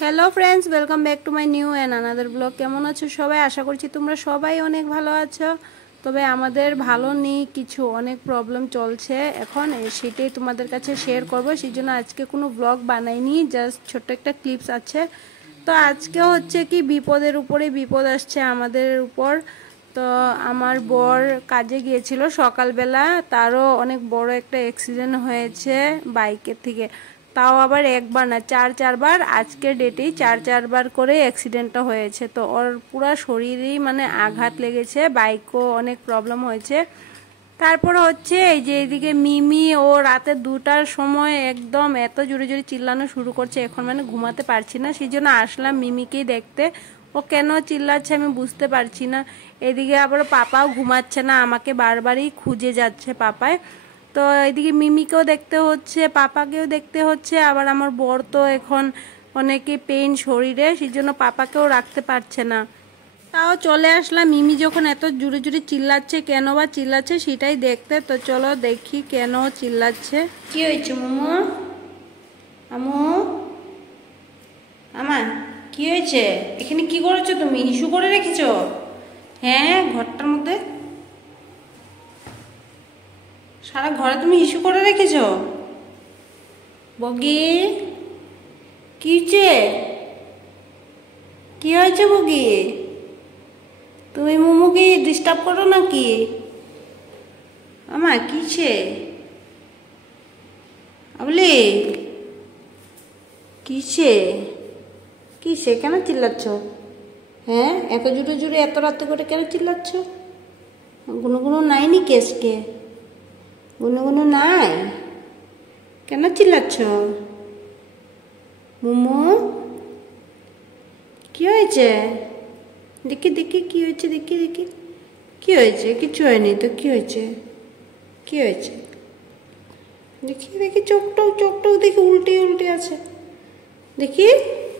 Hello friends, welcome back to my new and another blog. কেমন আছো সবাই? আশা করছি তোমরা সবাই অনেক ভালো আছো। তবে আমাদের ভালো নেই, কিছু অনেক প্রবলেম চলছে এখন, সেটাই তোমাদের কাছে শেয়ার করবো। সেই জন্য আজকে কোনো ব্লগ বানাইনি, জাস্ট ছোট্ট একটা ক্লিপস আছে। তো আজকে হচ্ছে কি বিপদের উপরে বিপদ আসছে আমাদের উপর। তো আমার বর কাজে গিয়েছিল সকালবেলা, তারও অনেক বড় একটা অ্যাক্সিডেন্ট হয়েছে বাইকের থেকে। তাও আবার একবার না, চারবার আজকের ডেটেই চারবার করে অ্যাক্সিডেন্টটা হয়েছে। তো ওর পুরো শরীরেই মানে আঘাত লেগেছে, বাইকও অনেক প্রবলেম হয়েছে। তারপরে হচ্ছে এই যে এইদিকে মিমি ও রাতে 2টার সময় একদম এত জোরে জোরে চিল্লানো শুরু করছে, এখন মানে ঘুমাতে পারছি না। সেই জন্য আসলাম মিমিকেই দেখতে, ও কেন চিল্লাচ্ছে আমি বুঝতে পারছি না। এদিকে আবার পাপাও ঘুমাচ্ছে না, আমাকে বারবারই খুঁজে যাচ্ছে পাপায়। তো এদিকে মিমিকেও দেখতে হচ্ছে, পাপাকেও দেখতে হচ্ছে, আবার আমার বর তো এখন অনেকে পেইন শরীরে, সেই জন্য পাপাকেও রাখতে পারছে না। তাও চলে আসলাম মিমি যখন এত জোরে জোরে চিল্লাচ্ছে, কেন বা চিল্লাচ্ছে সেটাই দেখতে। তো চলো দেখি কেন চিল্লাচ্ছে। কি হয়েছে মোমো? আমু, আমার কি হয়েছে? এখানে কি করেছো তুমি? ইস্যু করে রেখেছো? হ্যাঁ, ঘরটার মধ্যে সারা ঘরে তুমি ইস্যু করে রেখেছো? বগি, কি হয়েছে? কি হয়েছে বগি? তুমি মোমোকে ডিস্টার্ব করো নাকি? আমার কিছে আবলি, কিছে কিসে কেন চিল্লাচ্ছ? হ্যাঁ, এত জোরে জোরে এত রাতে করে কেন চিল্লাচ্ছ? গুনো নাইনি কেসকে? গুনো নাই, কেন চিল্লাচ্ছ? মোমো, কি হয়েছে? দেখি দেখি কি হয়েছে, দেখি দেখি কি হয়েছে। কিছু হয়নি তো, কি হয়েছে? কি হয়েছে দেখি দেখি। চোখটাও দেখি উল্টে উল্টে আছে, দেখি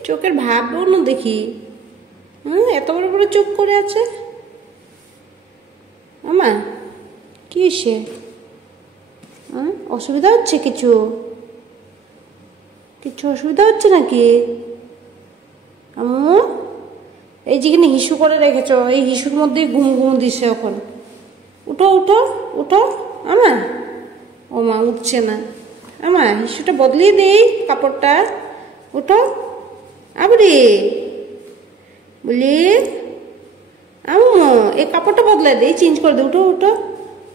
চোখের ভাবও না দেখি। এত বড় বড় চোখ করে আছে আমা, কি সে? অসুবিধা হচ্ছে কিছু? কিছু অসুবিধা হচ্ছে নাকি আমু? এই যেখানে হিসু করে রেখেছ, এই হিসুর মধ্যেই ঘুম দিছে এখন। উঠো উঠো উঠো আমা। ও মা, উঠছে না আমা, হিসুটা বদলিয়ে দেই কাপড়টা। উঠো আবরি, বলি আমু এই কাপড়টা বদলাই দেই, চেঞ্জ করে দে। উঠো উঠো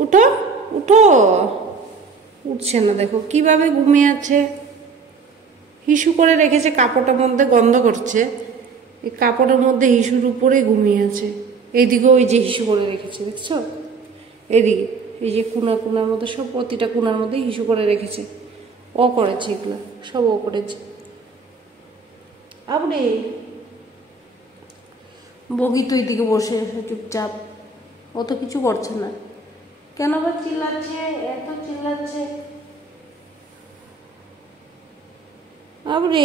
উঠো উঠো। উঠছে না, দেখো কিভাবে ঘুমিয়ে আছে। হিসু করে রেখেছে, কাপড়টার মধ্যে গন্ধ করছে, এই কাপড়ের মধ্যে হিসুর উপরে ঘুমিয়ে আছে। এইদিকে ওই যে হিসু করে রেখেছে, দেখছো? এদিকে এই যে কোনার মধ্যে সব, প্রতিটা কোনার মধ্যে হিসু করে রেখেছে। ও করেছে এগুলো সব, ও করেছে। আপনি বগি তো এইদিকে বসে আছে চুপচাপ, ও তো কিছু করছে না। কেন বা চিল্লাচ্ছে, এত চিল্লাচ্ছে? আপনি